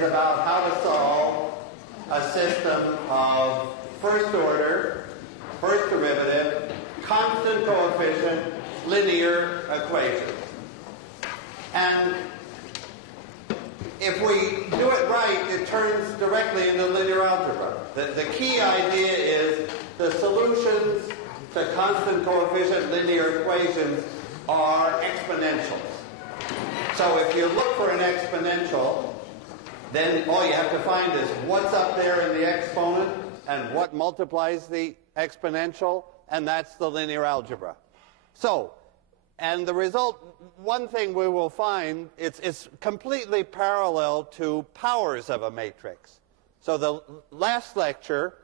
is about how to solve a system of first order, first derivative, constant coefficient, linear equations. And if we do it right, it turns directly into linear algebra. The key idea is the solutions to constant coefficient linear equations are exponentials. So if you look for an exponential, then all you have to find is what's up there in the exponent and what multiplies the exponential, and that's the linear algebra. So, and the result, one thing we will find, it's completely parallel to powers of a matrix. So the last lecture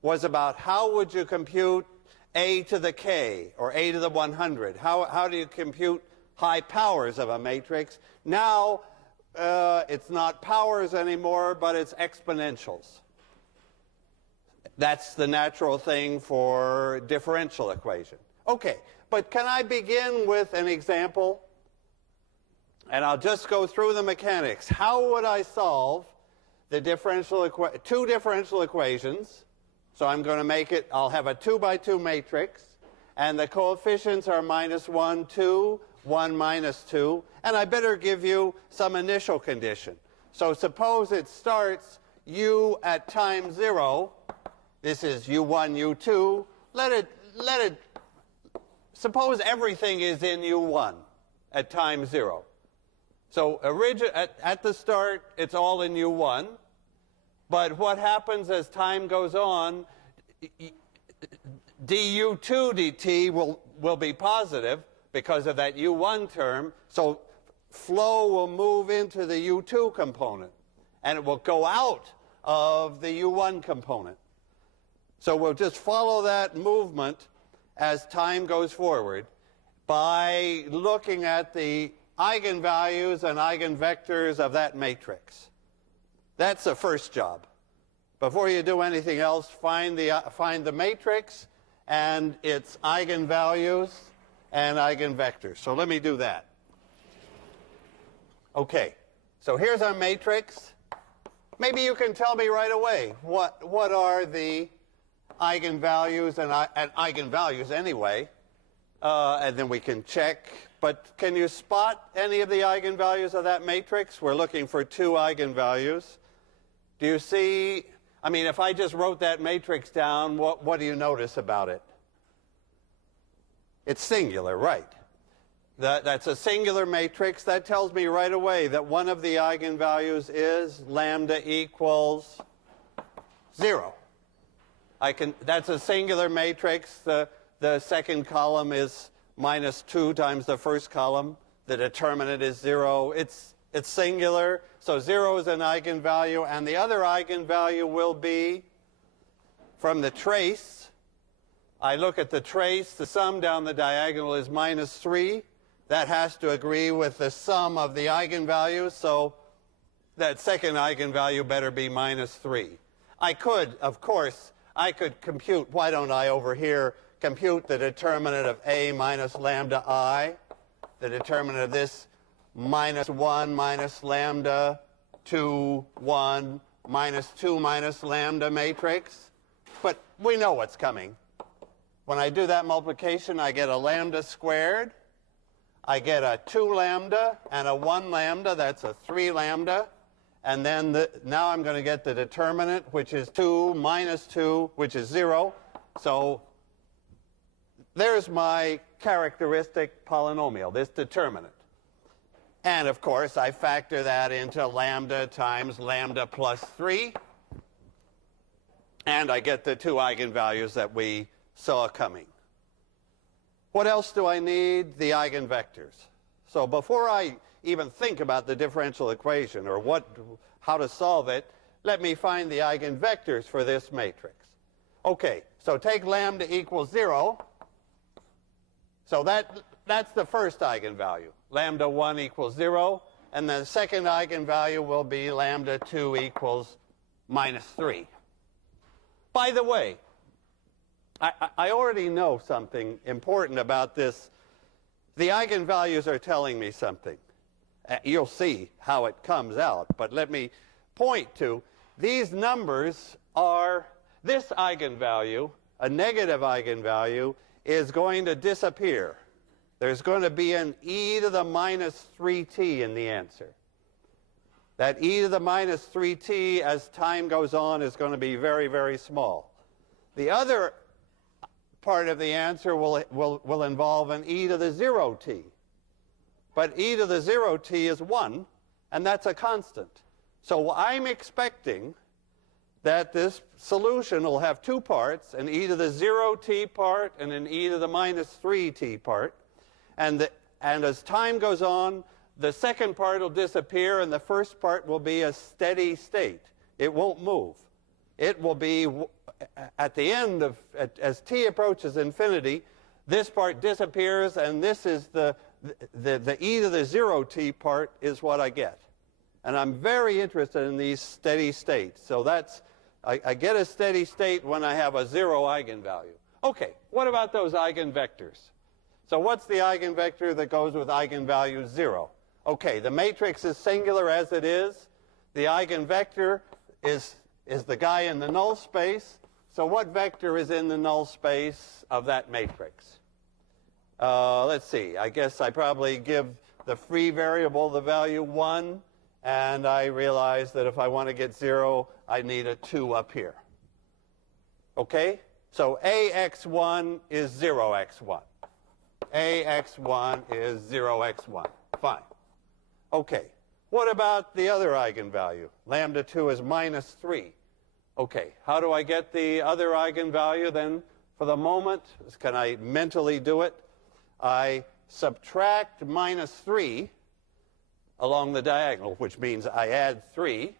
was about how would you compute a to the k, or a to the 100. How do you compute high powers of a matrix? Now, it's not powers anymore, but it's exponentials. That's the natural thing for differential equation. Okay, but can I begin with an example? And I'll just go through the mechanics. How would I solve the two differential equations? So I'm going to make it, I'll have a 2 by 2 matrix, and the coefficients are -1, 2, 1, -2, and I better give you some initial condition. So suppose it starts u at time 0. This is u1, u2. Suppose everything is in u1 at time 0. So at the start, it's all in u1. But what happens as time goes on, du2 dt will be positive because of that u1 term. So flow will move into the u2 component, and it will go out of the u1 component. So we'll just follow that movement as time goes forward by looking at the eigenvalues and eigenvectors of that matrix. That's the first job. Before you do anything else, find the matrix and its eigenvalues and eigenvectors. So let me do that. Okay, so here's our matrix. Maybe you can tell me right away what are the eigenvalues and eigenvalues anyway, and then we can check. But can you spot any of the eigenvalues of that matrix? We're looking for 2 eigenvalues. Do you see, I mean, if I just wrote that matrix down, what do you notice about it? It's singular, right? That's a singular matrix. That tells me right away that one of the eigenvalues is lambda equals 0. That's a singular matrix. The second column is -2 times the first column. The determinant is 0. It's singular, so 0 is an eigenvalue, and the other eigenvalue will be from the trace. I look at the trace. The sum down the diagonal is -3. That has to agree with the sum of the eigenvalues, so that second eigenvalue better be -3. I could, of course, I could compute, why don't I over here compute the determinant of a minus lambda I, the determinant of this -1 minus lambda 2, 1, -2 minus lambda matrix. But we know what's coming. When I do that multiplication, I get a lambda squared. I get a 2 lambda and a 1 lambda. That's a 3 lambda. And then now I'm going to get the determinant, which is 2 minus 2, which is 0. So there's my characteristic polynomial, this determinant. And, of course, I factor that into lambda times lambda plus 3. And I get the 2 eigenvalues that we saw coming. What else do I need? The eigenvectors. So before I even think about the differential equation or how to solve it, let me find the eigenvectors for this matrix. Okay, so take lambda equals 0. So that's the first eigenvalue. Lambda 1 equals 0. And the second eigenvalue will be lambda 2 equals -3. By the way, I already know something important about this. The eigenvalues are telling me something. You'll see how it comes out, but let me point to, these numbers are, this eigenvalue, a negative eigenvalue, is going to disappear. There's going to be an e to the minus 3t in the answer. That e to the minus 3t, as time goes on, is going to be very, very small. The other part of the answer will involve an e to the 0t. But e to the 0t is 1, and that's a constant. So I'm expecting that this solution will have two parts, an e to the 0t part and an e to the minus 3t part. And as time goes on, the second part will disappear, and the first part will be a steady state. It won't move. It will be, at the end of, as t approaches infinity, this part disappears, and this is the e to the 0t part is what I get. And I'm very interested in these steady states. So that's, I get a steady state when I have a 0 eigenvalue. Okay, what about those eigenvectors? So what's the eigenvector that goes with eigenvalue 0? Okay, the matrix is singular as it is. The eigenvector is the guy in the null space. So what vector is in the null space of that matrix? Let's see. I guess I probably give the free variable the value 1, and I realize that if I want to get 0, I need a 2 up here. Okay? So AX1 is 0x1. AX1 is 0x1. Fine. Okay. What about the other eigenvalue? Lambda 2 is minus 3. Okay. How do I get the other eigenvalue then? For the moment, can I mentally do it? I subtract minus 3 along the diagonal, which means I add 3.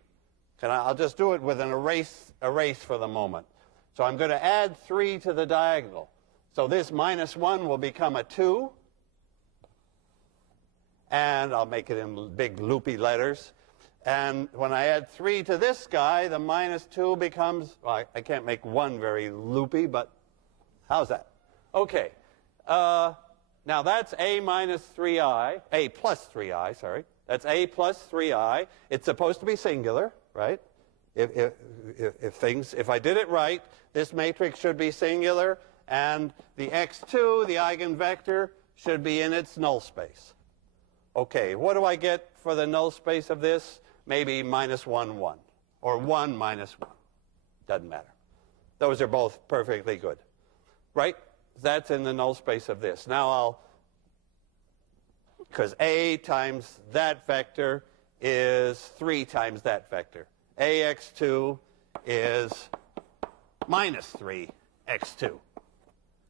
I'll just do it with an erase for the moment. So I'm going to add 3 to the diagonal. So this minus 1 will become a 2. And I'll make it in big loopy letters. And when I add 3 to this guy, the minus 2 becomes, well, I can't make 1 very loopy, but how's that? Okay. Now that's a minus 3i, a plus 3i, sorry. That's a plus 3i. It's supposed to be singular, right? If I did it right, this matrix should be singular, and the x2, the eigenvector, should be in its null space. Okay, what do I get for the null space of this? Maybe minus 1, 1, or 1 minus 1. Doesn't matter. Those are both perfectly good, right? That's in the null space of this. Now because a times that vector is 3 times that vector. AX2 is minus 3x2.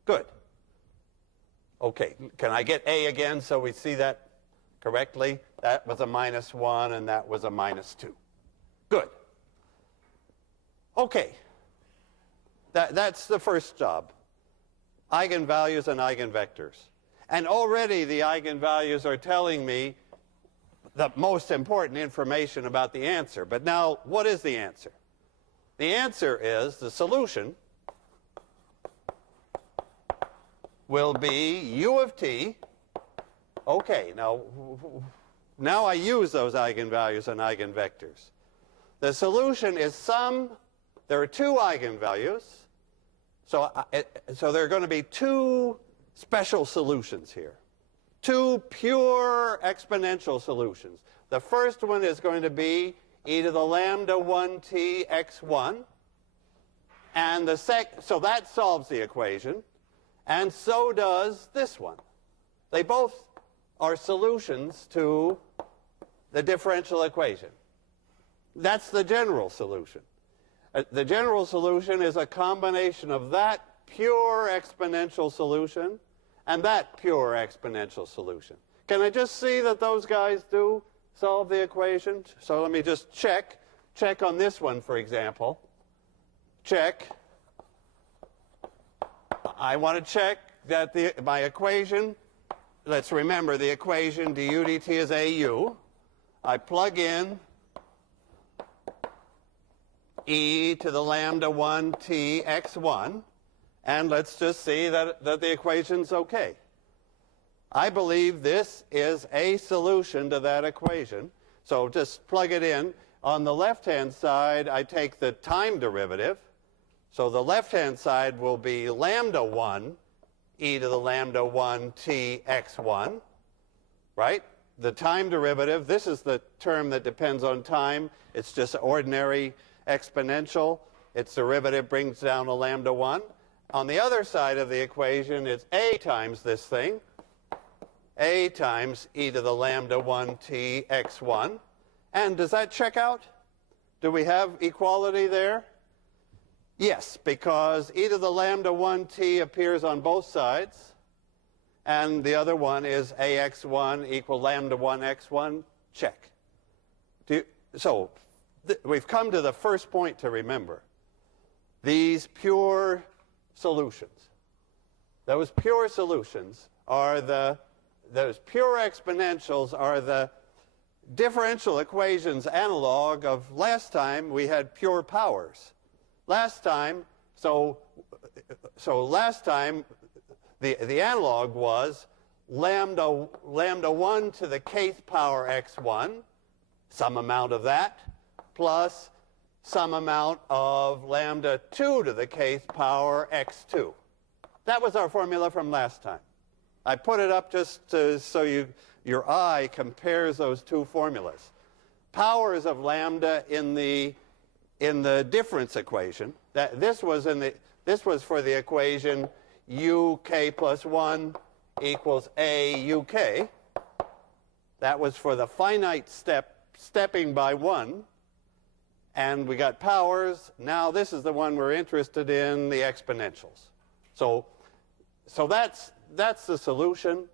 Good. Okay, can I get a again so we see that correctly? That was a minus 1 and that was a minus 2. Good. Okay. That's the first job. Eigenvalues and eigenvectors. And already the eigenvalues are telling me the most important information about the answer. But now, what is the answer? The answer is the solution will be u of t. Okay, now I use those eigenvalues and eigenvectors. The solution is there are 2 eigenvalues. So there are going to be 2 special solutions here. 2 pure exponential solutions. The first one is going to be e to the lambda 1t x1. And so that solves the equation. And so does this one. They both are solutions to the differential equation. That's the general solution. The general solution is a combination of that pure exponential solution and that pure exponential solution. Can I just see that those guys do solve the equation? So let me just check on this one, for example. Check. I want to check that my equation, let's remember the equation du dt is au. I plug in e to the lambda 1t x1, and let's just see that the equation's okay. I believe this is a solution to that equation. So just plug it in. On the left-hand side, I take the time derivative. So the left-hand side will be lambda 1 e to the lambda 1 t x1, right? The time derivative, this is the term that depends on time. It's just ordinary exponential. Its derivative brings down a lambda 1. On the other side of the equation, it's a times this thing, a times e to the lambda 1 t x1. And does that check out? Do we have equality there? Yes, because e to the lambda 1 t appears on both sides, and the other one is ax1 equal lambda 1 x1. Check. We've come to the first point to remember. These pure solutions, those pure solutions are those pure exponentials are the differential equations analog of last time we had pure powers. Last time, so last time the analog was lambda 1 to the kth power x1, some amount of that, plus some amount of lambda 2 to the kth power x2. That was our formula from last time. I put it up just so your eye compares those two formulas. Powers of lambda in the difference equation. This was for the equation uk plus 1 equals a uk. That was for the finite stepping by 1. And we got powers. Now this is the one we're interested in, the exponentials. So that's the solution.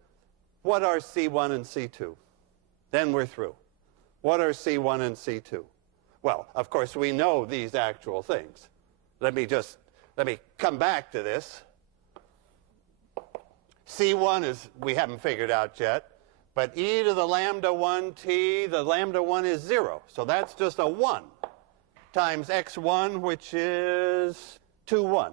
What are C1 and C2? Then we're through. What are C1 and C2? Well, of course, we know these actual things. Let me come back to this. C1 is, we haven't figured out yet, but e to the lambda 1 t, the lambda 1 is 0. So that's just a 1 times x1, which is 2, 1.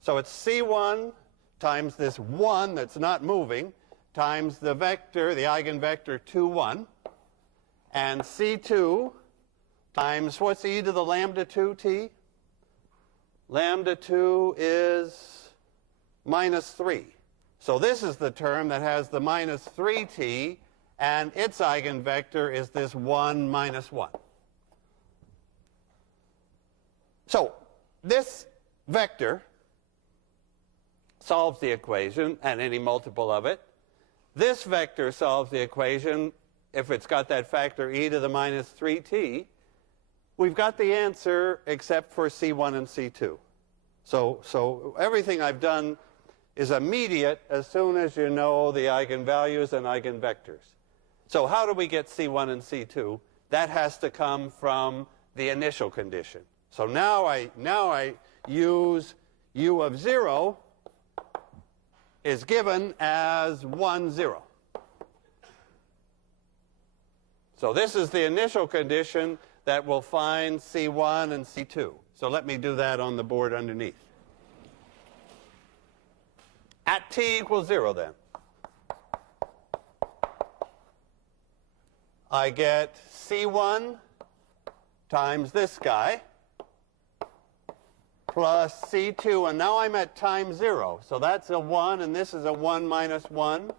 So it's C1 times this 1 that's not moving, times the vector, the eigenvector 2, 1, and C2 times, what's e to the lambda 2t? Lambda 2 is minus 3. So this is the term that has the minus 3t, and its eigenvector is this 1 minus 1. So this vector solves the equation, and any multiple of it. This vector solves the equation if it's got that factor e to the minus 3t. We've got the answer except for C1 and C2. So everything I've done is immediate as soon as you know the eigenvalues and eigenvectors. So how do we get C1 and C2? That has to come from the initial condition. So now I use u of 0 is given as 1, 0. So this is the initial condition that will find C1 and C2. So let me do that on the board underneath. At t equals 0 then, I get C1 times this guy plus C2, and now I'm at time 0. So that's a 1, and this is a 1 minus 1.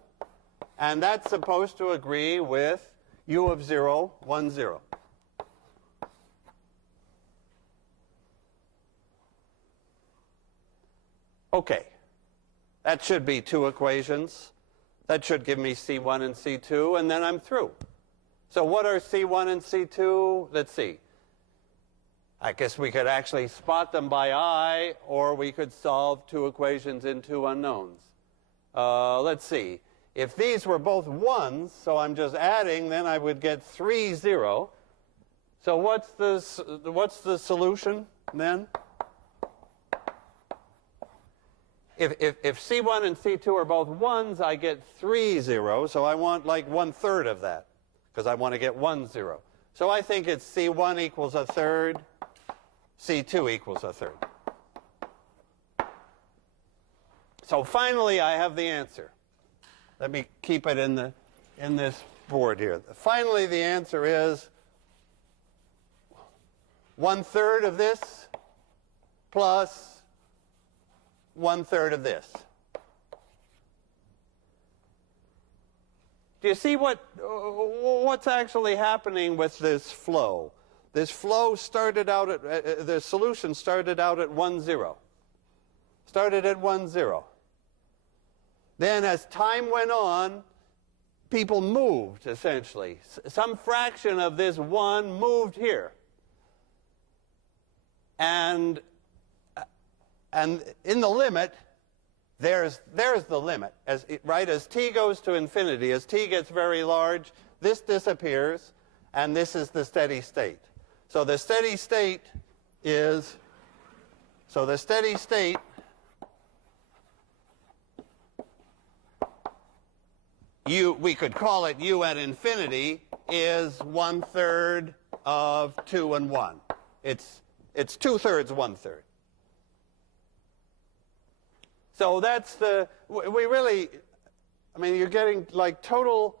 And that's supposed to agree with u of 0, 1, 0. Okay. That should be two equations. That should give me C1 and C2, and then I'm through. So what are C1 and C2? Let's see. I guess we could actually spot them by eye, or we could solve two equations in two unknowns. Let's see. If these were both 1s, so I'm just adding, then I would get 3, 0. So what's the solution then? If C1 and C2 are both 1s, I get 3, 0. So I want like 1/3 of that, because I want to get 1, 0. So I think it's C1 equals 1/3, C2 equals 1/3. So finally, I have the answer. Let me keep it in this board here. Finally, the answer is 1/3 of this plus 1/3 of this. Do you see what's actually happening with this flow? This flow started out at, the solution started out at 1, 0. Started at 1, 0. Then as time went on, people moved, essentially. Some fraction of this 1 moved here. And in the limit, there's the limit. As t goes to infinity, as t gets very large, this disappears, and this is the steady state. So the steady state is, we could call it u at infinity, is 1/3 of 2 and 1. It's 2/3, 1/3. So that's you're getting like total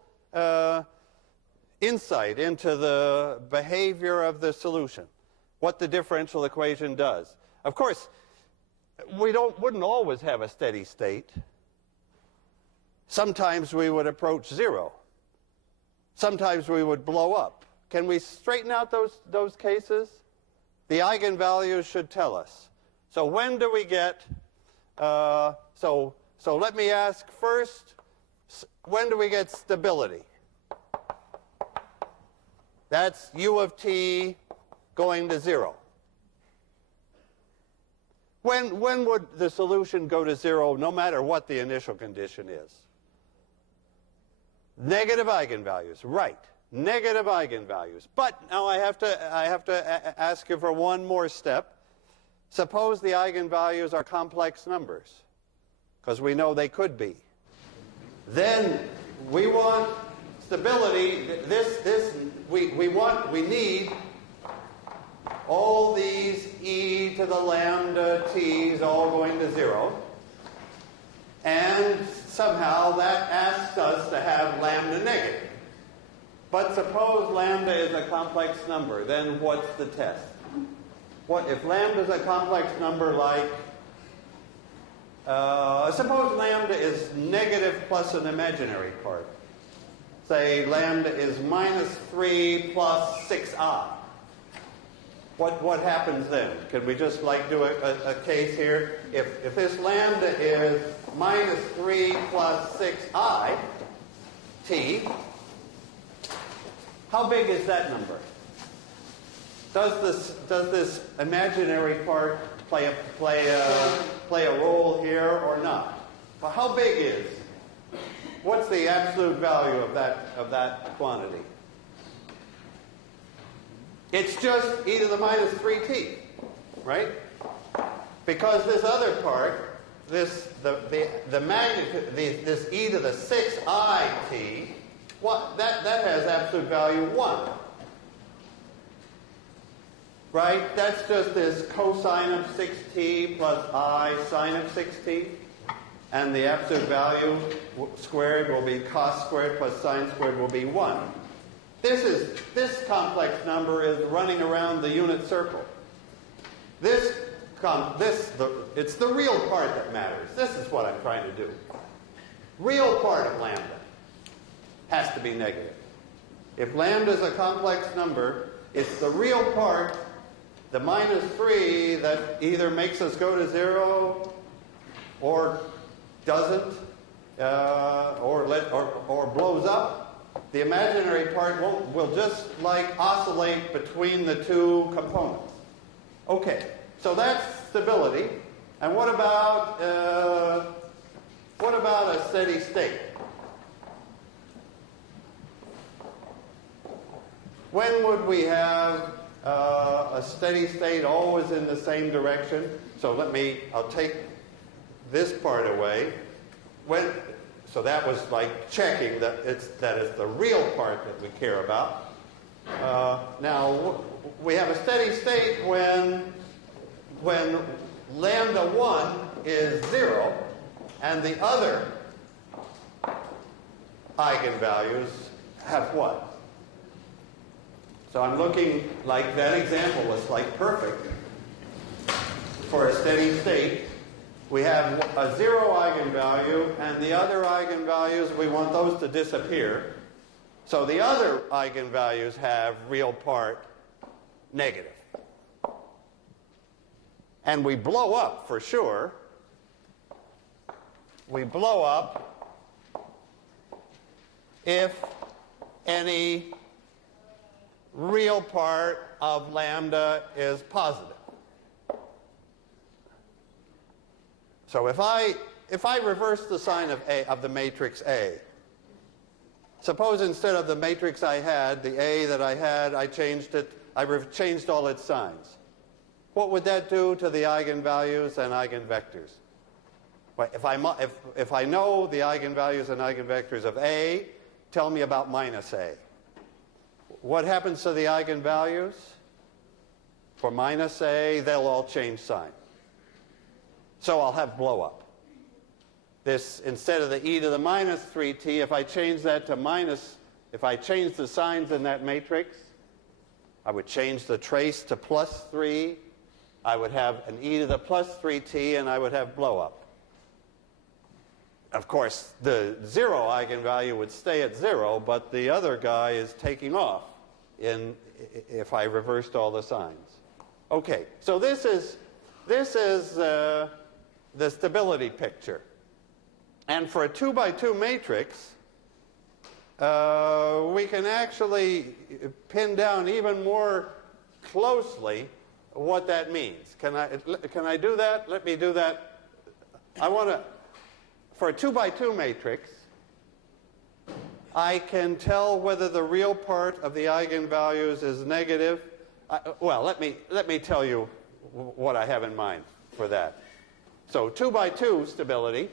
insight into the behavior of the solution, what the differential equation does. Of course, we wouldn't always have a steady state. Sometimes we would approach 0. Sometimes we would blow up. Can we straighten out those cases? The eigenvalues should tell us. So when do we get, so let me ask first, when do we get stability? That's u of t going to 0. When would the solution go to 0 no matter what the initial condition is? Negative eigenvalues, right. Negative eigenvalues. But now I have to ask you for one more step. Suppose the eigenvalues are complex numbers, because we know they could be. Then we want stability. We need all these e to the lambda t's all going to 0. And somehow that asks us to have lambda negative. But suppose lambda is a complex number, then what's the test? What if lambda is a complex number like, suppose lambda is negative plus an imaginary part. Say lambda is -3 plus 6i. What happens then? Can we just do a case here? If this lambda is -3 plus 6i t, how big is that number? Does this imaginary part play a role here or not? Well, how big is? What's the absolute value of that quantity? It's just e to the -3t, right? Because this other part, this e to the 6it, that has absolute value 1. Right? That's just this cosine of 6t plus I sine of 6t. And the absolute value squared will be cos squared plus sine squared will be 1. This complex number is running around the unit circle. It's the real part that matters. This is what I'm trying to do. Real part of lambda has to be negative. If lambda is a complex number, it's the real part, the -3, that either makes us go to 0 or doesn't, or blows up. The imaginary part will just oscillate between the two components. Okay, so that's stability. And what about a steady state? When would we have a steady state always in the same direction? So I'll take this part away. So that was checking that it's the real part that we care about. Now we have a steady state when lambda 1 is 0 and the other eigenvalues have what? So I'm looking like that example was like perfect for a steady state. We have a 0 eigenvalue, and the other eigenvalues, we want those to disappear. So the other eigenvalues have real part negative. And we blow up for sure. We blow up if any real part of lambda is positive. So if I reverse the sign of the matrix A, suppose instead of the matrix I had, the A that I had, I changed it, changed all its signs. What would that do to the eigenvalues and eigenvectors? Well, if I know the eigenvalues and eigenvectors of A, tell me about minus A. What happens to the eigenvalues? For minus A, they'll all change sign. So I'll have blow up. This, instead of the e to the minus 3t, if I change that to minus, if I change the signs in that matrix, I would change the trace to plus 3. I would have an e to the plus 3t, and I would have blow up. Of course, the 0 eigenvalue would stay at 0, but the other guy is taking off if I reversed all the signs. Okay, so this is the stability picture. And for a 2 by 2 matrix, we can actually pin down even more closely what that means. Can I do that? Let me do that. I want to, for a 2 by 2 matrix, I can tell whether the real part of the eigenvalues is negative. Well, let me tell you what I have in mind for that. So 2 by 2 stability.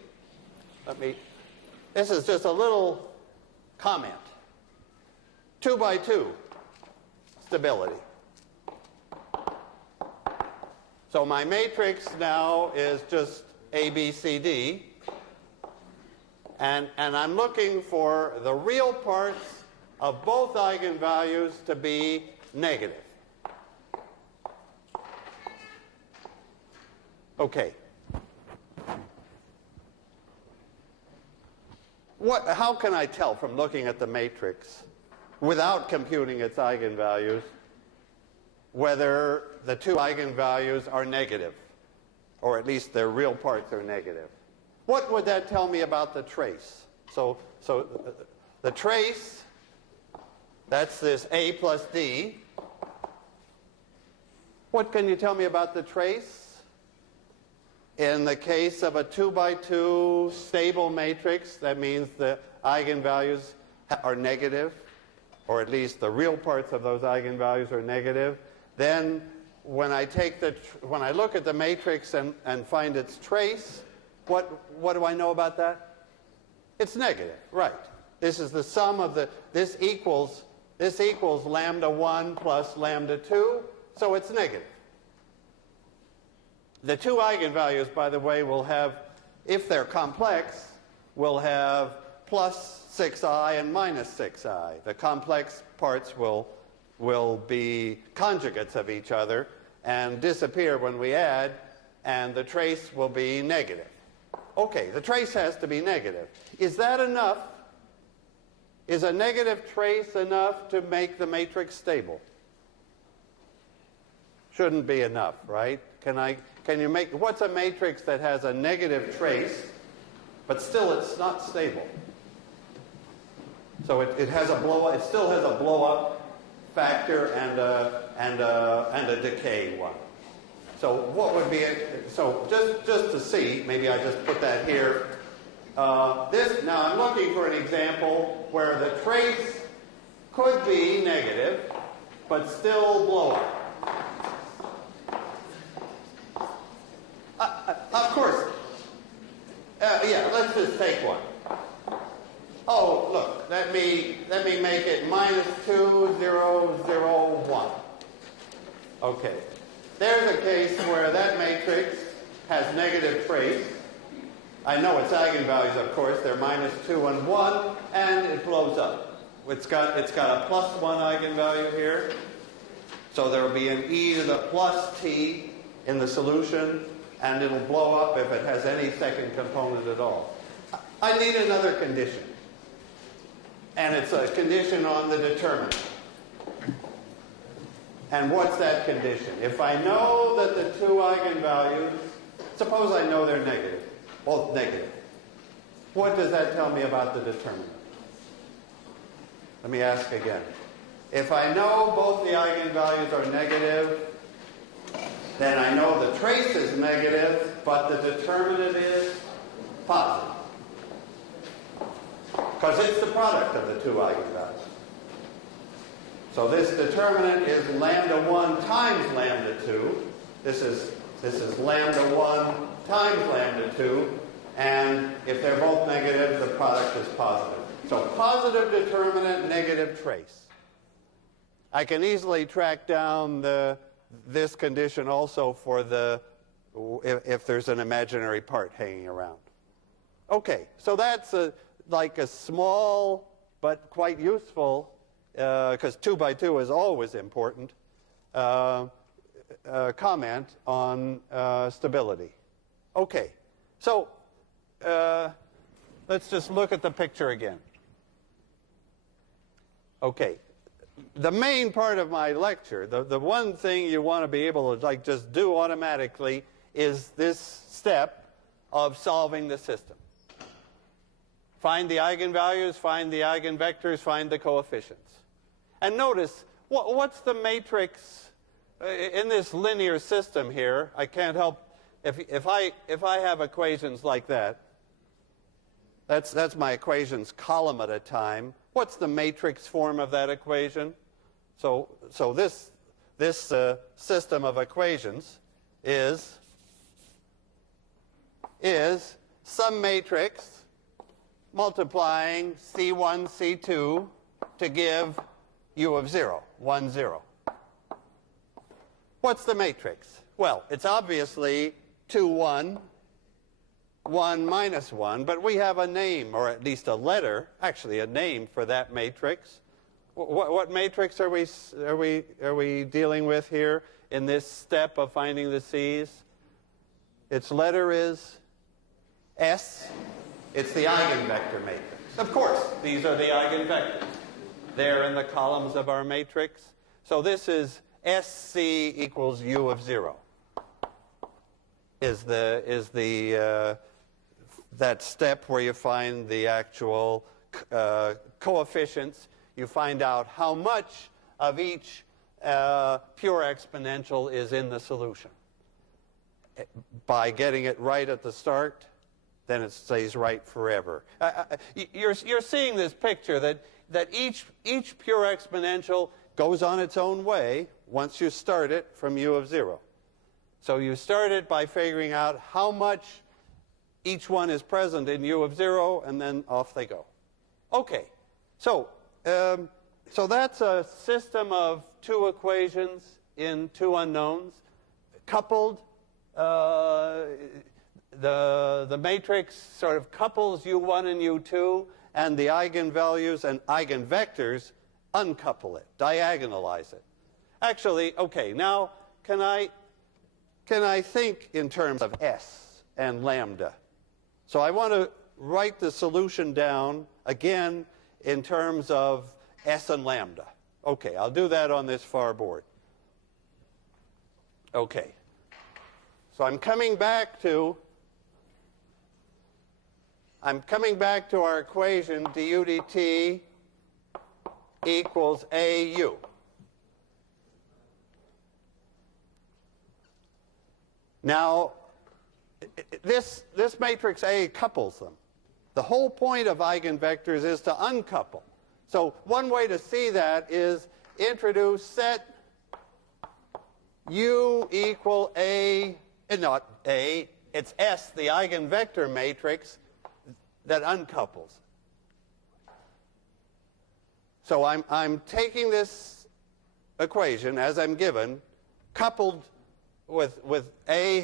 This is just a little comment. 2 by 2 stability. So my matrix now is just A, B, C, D. And I'm looking for the real parts of both eigenvalues to be negative. Okay. How can I tell from looking at the matrix, without computing its eigenvalues, whether the two eigenvalues are negative, or at least their real parts are negative? What would that tell me about the trace? So the trace, that's this A plus D. What can you tell me about the trace? In the case of a 2 by 2 stable matrix, that means the eigenvalues are negative, or at least the real parts of those eigenvalues are negative. Then when I look at the matrix and find its trace, what do I know about that? It's negative, right. This is the sum of this equals lambda 1 plus lambda 2, so it's negative. The two eigenvalues, by the way, will have, if they're complex, will have plus 6i and minus 6i. The complex parts will be conjugates of each other and disappear when we add, and the trace will be negative. Okay, the trace has to be negative. Is that enough? Is a negative trace enough to make the matrix stable? Shouldn't be enough, right? Can you make, what's a matrix that has a negative trace, but still it's not stable? So it has a blow up, it still has a blow up factor and a decay one. So what would be it? So just to see, maybe I just put that here. Now I'm looking for an example where the trace could be negative, but still blow up. Of course. Yeah, let's just take one. Oh, look, let me make it minus 2, 0, 0, 1. Okay. There's a case where that matrix has negative trace. I know its eigenvalues, of course. They're minus 2 and 1, and it blows up. It's got a plus 1 eigenvalue here. So there will be an e to the plus t in the solution, and it'll blow up if it has any second component at all. I need another condition. And it's a condition on the determinant. And what's that condition? If I know that the two eigenvalues, suppose I know they're negative, both negative. What does that tell me about the determinant? Let me ask again. If I know both the eigenvalues are negative, then I know the trace is negative, but the determinant is positive. Because it's the product of the two eigenvalues. So this determinant is lambda 1 times lambda 2. This is lambda 1 times lambda 2. And if they're both negative, the product is positive. So positive determinant, negative trace. I can easily track down this condition also for if there's an imaginary part hanging around. Okay, so that's like a small but quite useful, because 2 by 2 is always important, comment on stability. Okay, so let's just look at the picture again. Okay, the main part of my lecture, the one thing you want to be able to just do automatically is this step of solving the system. Find the eigenvalues, find the eigenvectors, find the coefficients. And notice, what's the matrix in this linear system here? I can't help, if I have equations like that, that's my equations column at a time. What's the matrix form of that equation? So this system of equations is some matrix multiplying C1, C2 to give U of 0, 1, 0. What's the matrix? Well, it's obviously 2, 1, 1 minus 1, but we have a name, or at least a letter, actually a name for that matrix. What matrix are we dealing with here in this step of finding the C's? Its letter is S. It's the eigenvector matrix. Of course, these are the eigenvectors. They're in the columns of our matrix. So this is SC equals U of 0. Is that step where you find the actual coefficients. You find out how much of each pure exponential is in the solution. By getting it right at the start, then it stays right forever. You're seeing this picture that each pure exponential goes on its own way once you start it from U of 0. So you start it by figuring out how much each one is present in U of 0, and then off they go. Okay, so that's a system of two equations in two unknowns, coupled. The matrix sort of couples U1 and U2, and the eigenvalues and eigenvectors uncouple it, diagonalize it. Actually, okay, now can I think in terms of S and lambda? So I want to write the solution down again in terms of S and lambda. Okay, I'll do that on this far board. Okay. So I'm coming back to our equation du dt equals AU. Now, this matrix A couples them. The whole point of eigenvectors is to uncouple. So one way to see that is introduce set U equal A, not A, it's S, the eigenvector matrix, that uncouples. So I'm taking this equation as I'm given, coupled with A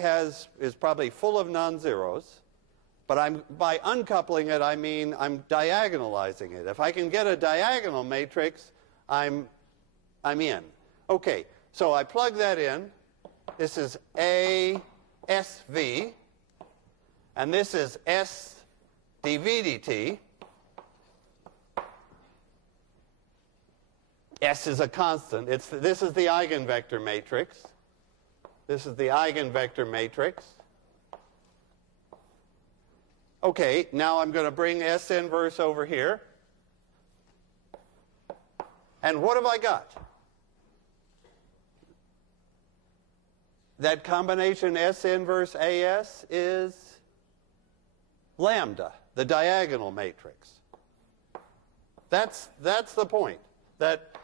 is probably full of non-zeros, But by uncoupling it, I mean I'm diagonalizing it. If I can get a diagonal matrix, I'm in. Okay, so I plug that in. This is A SV, and this is S dV dt. S is a constant. This is the eigenvector matrix. This is the eigenvector matrix. Okay, now I'm going to bring S inverse over here. And what have I got? That combination S inverse AS is lambda, the diagonal matrix. That's the point. That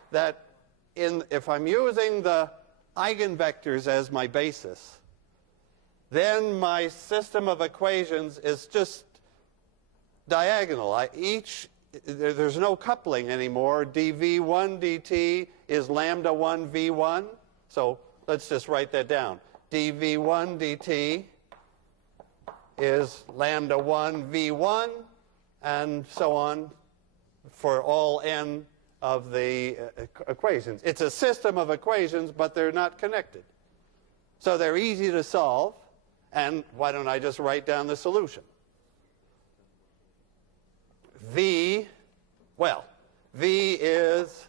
if I'm using the eigenvectors as my basis, then my system of equations is just diagonal. There's no coupling anymore. dv1 dt is lambda 1 v1. So let's just write that down. dv1 dt is lambda 1 v1, and so on for all n of the equations. It's a system of equations, but they're not connected. So they're easy to solve, and why don't I just write down the solution? V is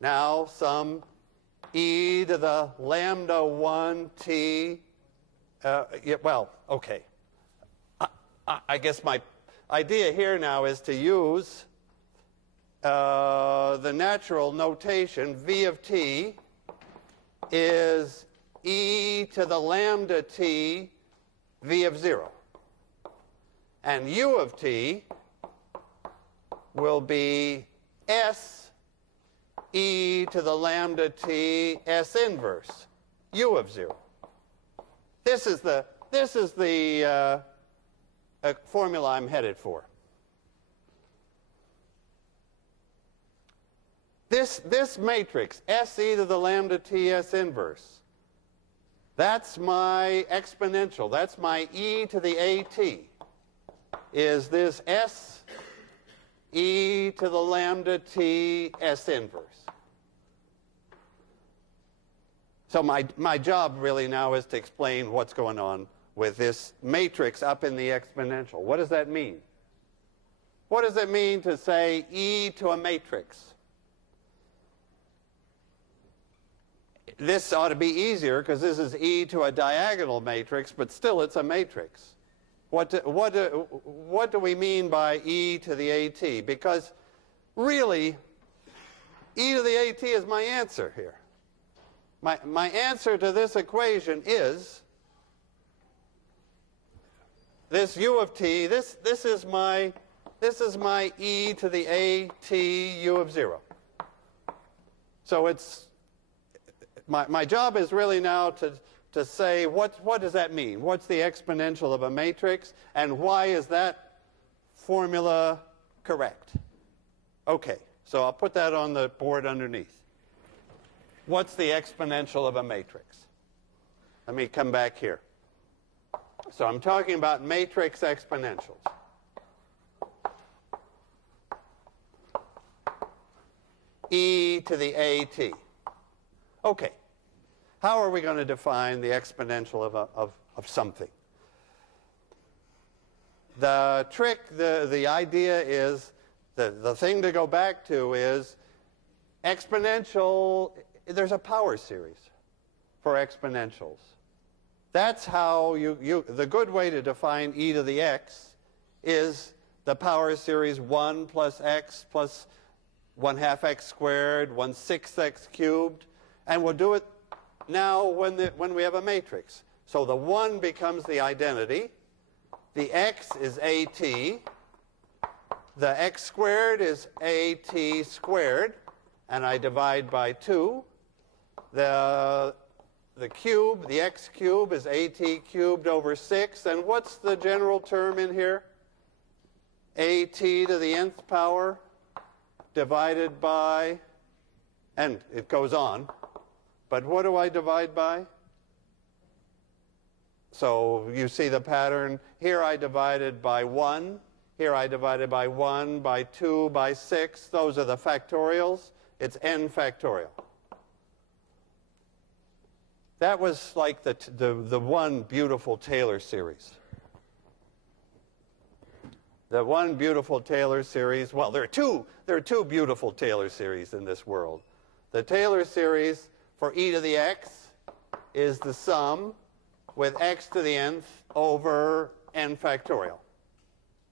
now some e to the lambda 1 t. Okay. I guess my idea here now is to use the natural notation. V of t is e to the lambda t v of 0. And u of t will be s e to the lambda t s inverse u of 0. This is the formula I'm headed for. This matrix, S e to the lambda t s inverse, that's my exponential. That's my e to the at. Is this S e to the lambda t s inverse. So my job really now is to explain what's going on with this matrix up in the exponential. What does that mean? What does it mean to say e to a matrix? This ought to be easier because this is e to a diagonal matrix, but still it's a matrix. What do we mean by e to the at? Because really, e to the at is my answer here. My answer to this equation is this u of t. This is my e to the at u of 0. So it's my job is really now to say what does that mean? What's the exponential of a matrix, and why is that formula correct? Okay, so I'll put that on the board underneath. What's the exponential of a matrix? Let me come back here. So I'm talking about matrix exponentials. E to the at. Okay. How are we going to define the exponential of something? The trick, the idea is, the thing to go back to is exponential. There's a power series for exponentials. That's how the good way to define e to the x is the power series 1 plus x plus 1/2 x squared, 1/6 x cubed, and we'll do it now when we have a matrix. So the 1 becomes the identity, the x is at, the x squared is at squared, and I divide by 2. The cube, the x cube, is at cubed over 6, and what's the general term in here? At to the nth power divided by, and it goes on, but what do I divide by? So you see the pattern. Here I divided by 1. Here I divided by 1, by 2, by 6. Those are the factorials. It's n factorial. That was like the one beautiful Taylor series. The one beautiful Taylor series, well, there are two beautiful Taylor series in this world. The Taylor series for e to the x is the sum with x to the nth over n factorial.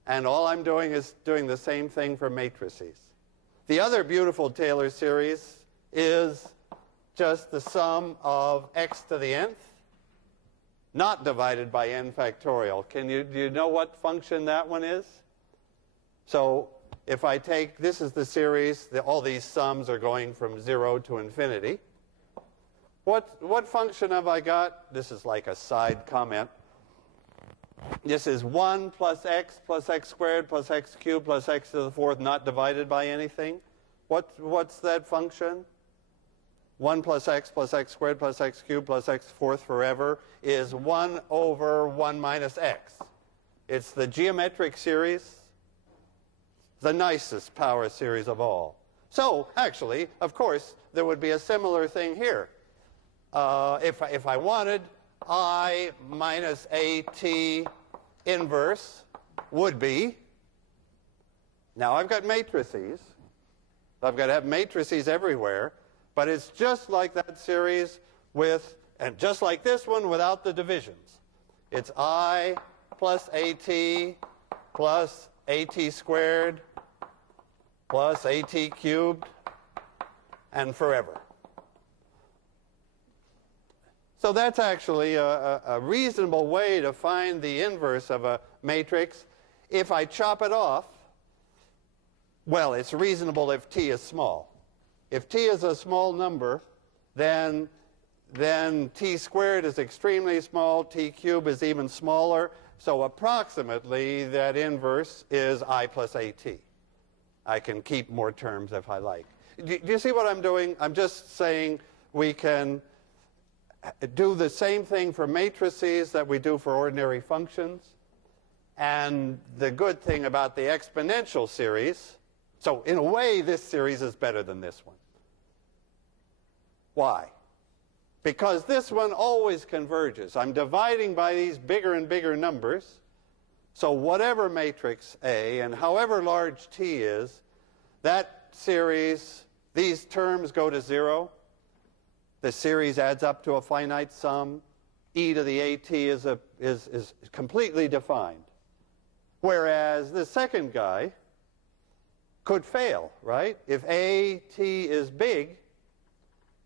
And all I'm doing is doing the same thing for matrices. The other beautiful Taylor series is just the sum of x to the nth, not divided by n factorial. Do you know what function that one is? So if I take, this is the series, all these sums are going from 0 to infinity. What function have I got? This is like a side comment. This is 1 plus x squared plus x cubed plus x to the fourth not divided by anything. What's that function? 1 plus x squared plus x cubed plus x fourth forever is 1 over 1 minus x. It's the geometric series, the nicest power series of all. So actually, of course, there would be a similar thing here. If I wanted, I minus AT inverse would be, now I've got matrices. I've got to have matrices everywhere, but it's just like that series with, and just like this one without the divisions. It's I plus AT plus AT squared plus AT cubed and forever. So that's actually a reasonable way to find the inverse of a matrix. If I chop it off, well, it's reasonable if t is small. If t is a small number, then t squared is extremely small, t cubed is even smaller. So approximately that inverse is I plus AT. I can keep more terms if I like. Do you see what I'm doing? I'm just saying we can do the same thing for matrices that we do for ordinary functions. And the good thing about the exponential series, so in a way this series is better than this one. Why? Because this one always converges. I'm dividing by these bigger and bigger numbers. So whatever matrix A and however large T is, that series, these terms go to 0. The series adds up to a finite sum. E to the AT is completely defined. Whereas the second guy could fail, right? If AT is big,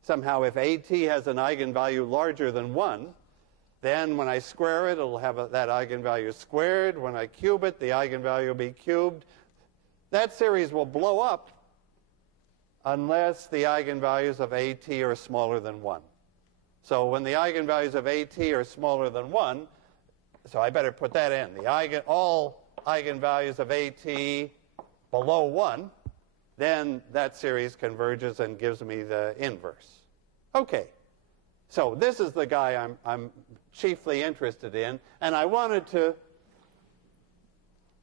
somehow if AT has an eigenvalue larger than 1, then when I square it, it'll have that eigenvalue squared. When I cube it, the eigenvalue will be cubed. That series will blow up unless the eigenvalues of AT are smaller than 1. So when the eigenvalues of AT are smaller than 1, so I better put that in. All eigenvalues of AT below 1, then that series converges and gives me the inverse. Okay, so this is the guy I'm chiefly interested in, and I wanted to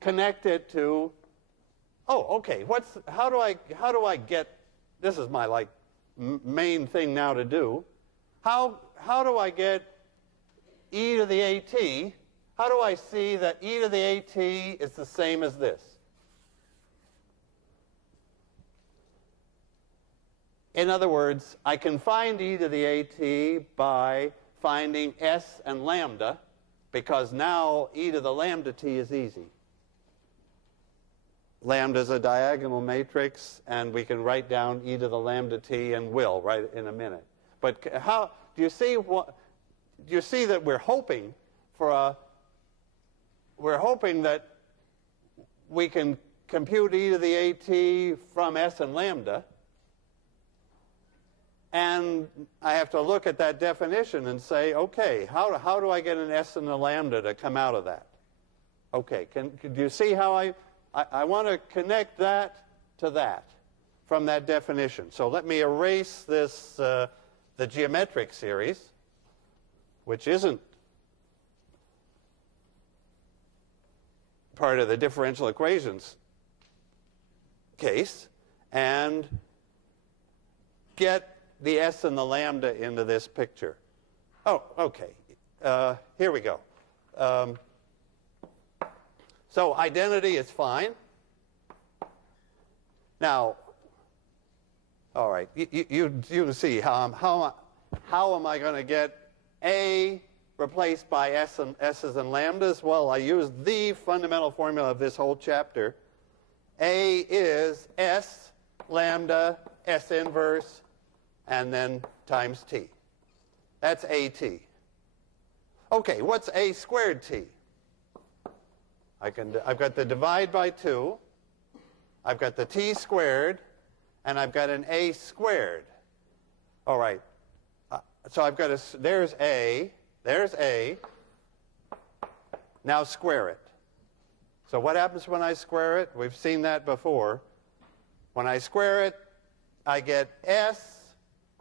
connect it to, okay, how do I get, this is my main thing now to do. How do I get e to the AT? How do I see that e to the AT is the same as this? In other words, I can find e to the AT by finding s and lambda, because now e to the lambda t is easy. Lambda is a diagonal matrix, and we can write down e to the lambda t, and will right in a minute. But how do you see that we're hoping that we can compute e to the AT from s and lambda, and I have to look at that definition and say, okay, how do I get an s and a lambda to come out of that? Okay, do you see how I want to connect that to that from that definition? So let me erase this, the geometric series, which isn't part of the differential equations case, and get the s and the lambda into this picture. Oh, okay. Here we go. So identity is fine. Now, all right, you can see how am I going to get A replaced by s's and lambdas? Well, I used the fundamental formula of this whole chapter. A is s lambda s inverse and then times t. That's AT. Okay, what's A squared t? I've got the divide by 2, I've got the t squared, and I've got an A squared. All right, so I've got there's A, now square it. So what happens when I square it? We've seen that before. When I square it, I get s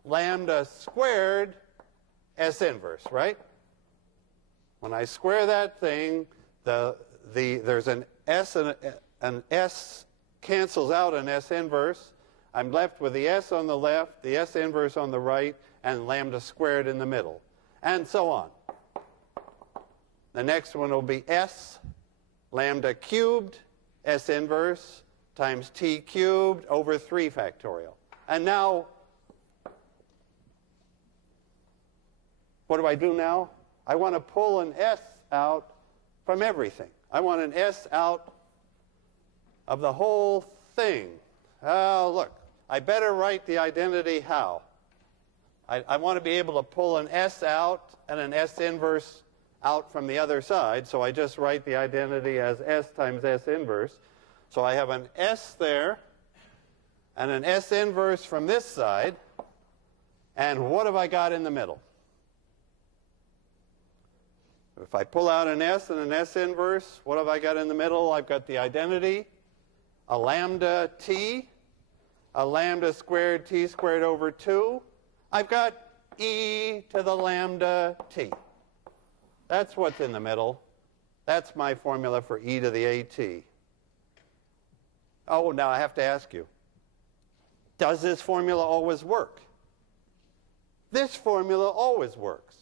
lambda squared s inverse, right? When I square that thing, there's an s and an s cancels out an s inverse. I'm left with the s on the left, the s inverse on the right, and lambda squared in the middle, and so on. The next one will be s lambda cubed s inverse times t cubed over 3 factorial. And now, what do I do now? I want to pull an s out from everything. I want an s out of the whole thing. Oh, look, I better write the identity how. I want to be able to pull an s out and an s inverse out from the other side, so I just write the identity as s times s inverse. So I have an s there and an s inverse from this side, and what have I got in the middle? If I pull out an s and an s inverse, what have I got in the middle? I've got the identity, a lambda t, a lambda squared t squared over 2. I've got e to the lambda t. That's what's in the middle. That's my formula for e to the at. Oh, now I have to ask you, does this formula always work? This formula always works.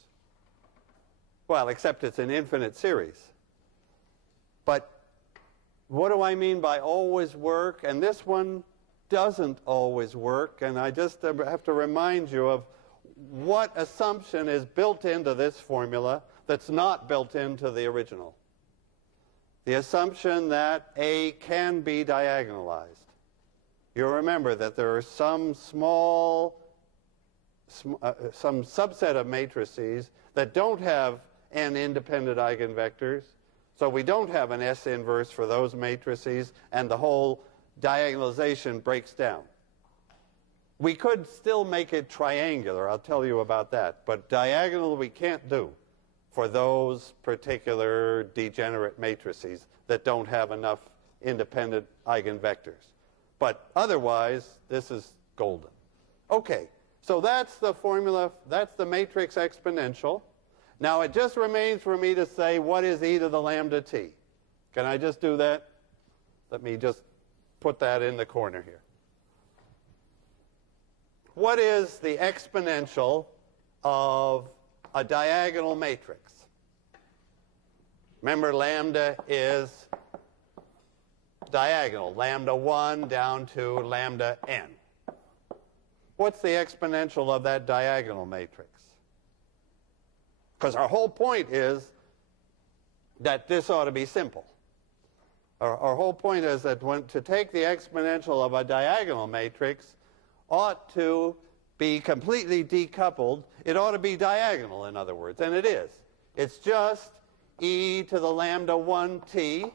Well, except it's an infinite series. But what do I mean by always work? And this one doesn't always work. And I just have to remind you of what assumption is built into this formula that's not built into the original. The assumption that A can be diagonalized. You'll remember that there are some subset of matrices that don't have n independent eigenvectors. So we don't have an S inverse for those matrices, and the whole diagonalization breaks down. We could still make it triangular, I'll tell you about that, but diagonal we can't do for those particular degenerate matrices that don't have enough independent eigenvectors. But otherwise, this is golden. Okay, so that's the formula, that's the matrix exponential. Now it just remains for me to say, what is e to the lambda t? Can I just do that? Let me just put that in the corner here. What is the exponential of a diagonal matrix? Remember, lambda is diagonal, lambda 1 down to lambda n. What's the exponential of that diagonal matrix? Because our whole point is that this ought to be simple. Our whole point is that to take the exponential of a diagonal matrix ought to be completely decoupled. It ought to be diagonal, in other words, and it is. It's just e to the lambda 1t,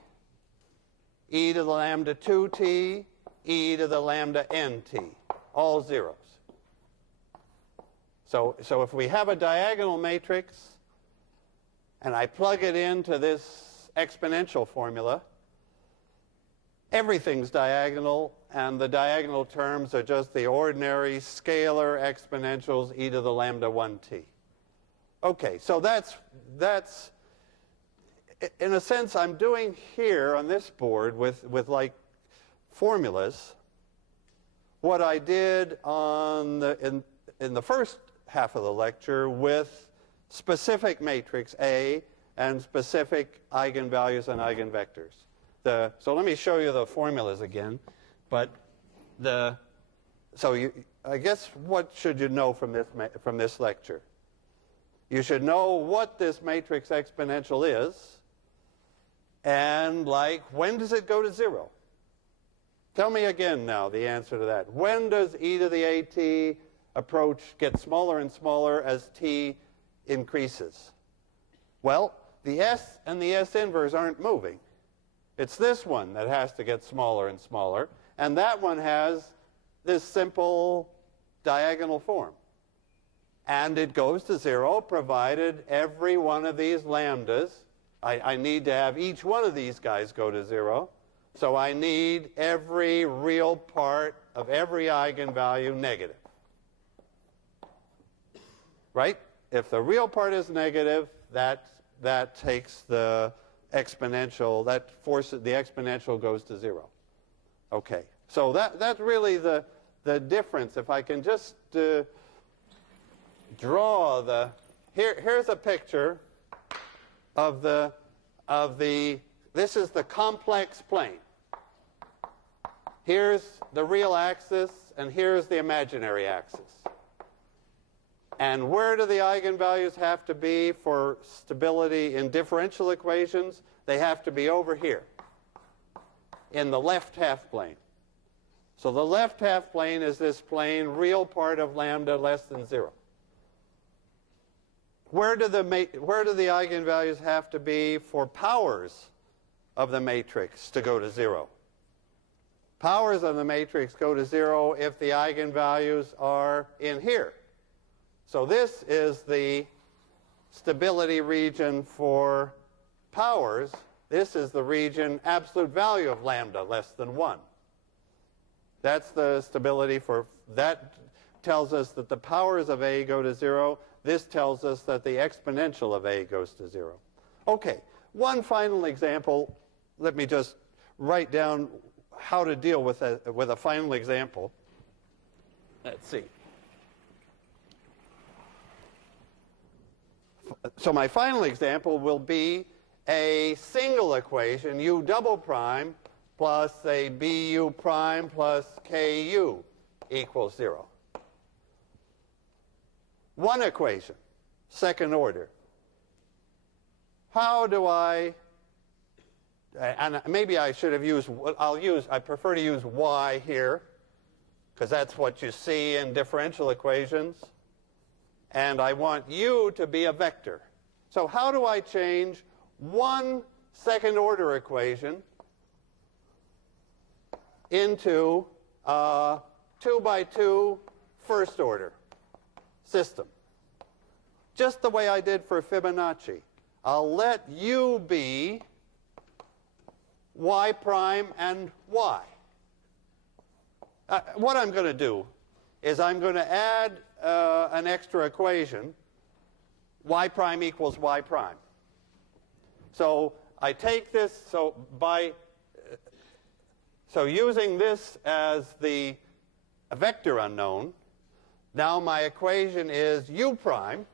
e to the lambda 2t, e to the lambda nt, all zeros. So if we have a diagonal matrix and I plug it into this exponential formula, everything's diagonal, and the diagonal terms are just the ordinary scalar exponentials e to the lambda 1t. Okay, so that's in a sense, I'm doing here on this board with like formulas what I did on in the first half of the lecture with specific matrix A and specific eigenvalues and eigenvectors. So let me show you the formulas again. But I guess what should you know from this lecture? You should know what this matrix exponential is, and like when does it go to 0? Tell me again now the answer to that. When does e to the at approach get smaller and smaller as t increases? Well, the s and the s inverse aren't moving. It's this one that has to get smaller and smaller, and that one has this simple diagonal form. And it goes to 0 provided every one of these lambdas, I need to have each one of these guys go to 0. So I need every real part of every eigenvalue negative. Right? If the real part is negative, that takes the exponential, that forces the exponential goes to 0. Okay. So that's really the difference. If I can just draw here's a picture of this is the complex plane. Here's the real axis, and here's the imaginary axis. And where do the eigenvalues have to be for stability in differential equations? They have to be over here, in the left half plane. So the left half plane is this plane, real part of lambda less than 0. Where do the eigenvalues have to be for powers of the matrix to go to 0? Powers of the matrix go to 0 if the eigenvalues are in here. So this is the stability region for powers. This is the region absolute value of lambda less than 1. That's the stability for, that tells us that the powers of A go to 0. This tells us that the exponential of A goes to 0. Okay, one final example. Let me just write down how to deal with a final example. Let's see. So my final example will be a single equation, u double prime plus a bu prime plus ku equals 0. One equation, second order. How do I, and maybe I should have used, I prefer to use y here, because that's what you see in differential equations. And I want u to be a vector. So how do I change one second order equation into a 2x2 first order system? Just the way I did for Fibonacci. I'll let u be y prime and y. What I'm going to do is I'm going to add an extra equation, y prime equals y prime. So I take this, so using this as the vector unknown, now my equation is u prime.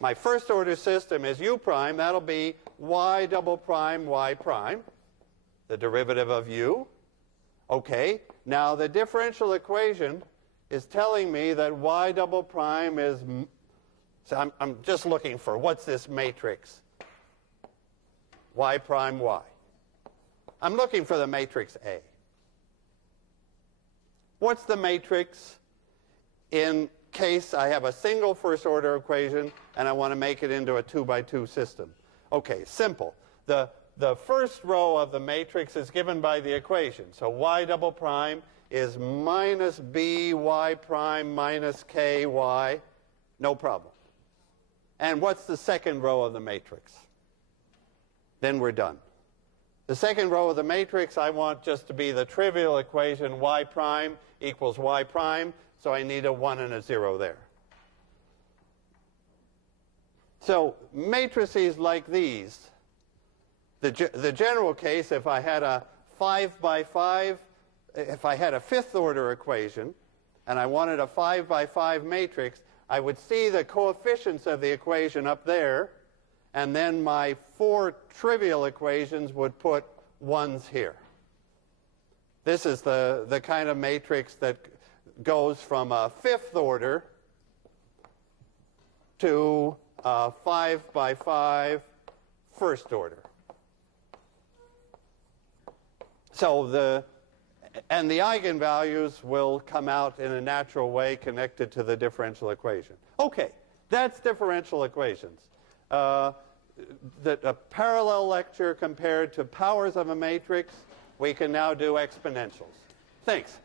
My first order system is u prime. That'll be y double prime y prime, the derivative of u. Okay, now the differential equation is telling me that y double prime is, so I'm just looking for, what's this matrix? Y prime y. I'm looking for the matrix A. What's the matrix in case I have a single first order equation and I want to make it into a 2x2 system? Okay, simple. The first row of the matrix is given by the equation. So y double prime is minus b y prime minus k y, no problem. And what's the second row of the matrix? Then we're done. The second row of the matrix I want just to be the trivial equation y prime equals y prime, so I need a 1 and a 0 there. So matrices like these The general case, if I had a 5 by 5, if I had a fifth order equation, and I wanted a 5 by 5 matrix, I would see the coefficients of the equation up there, and then my 4 trivial equations would put 1s here. This is the kind of matrix that goes from a fifth order to a 5 by 5 first order. So the eigenvalues will come out in a natural way connected to the differential equation. Okay, that's differential equations. A parallel lecture compared to powers of a matrix. We can now do exponentials. Thanks.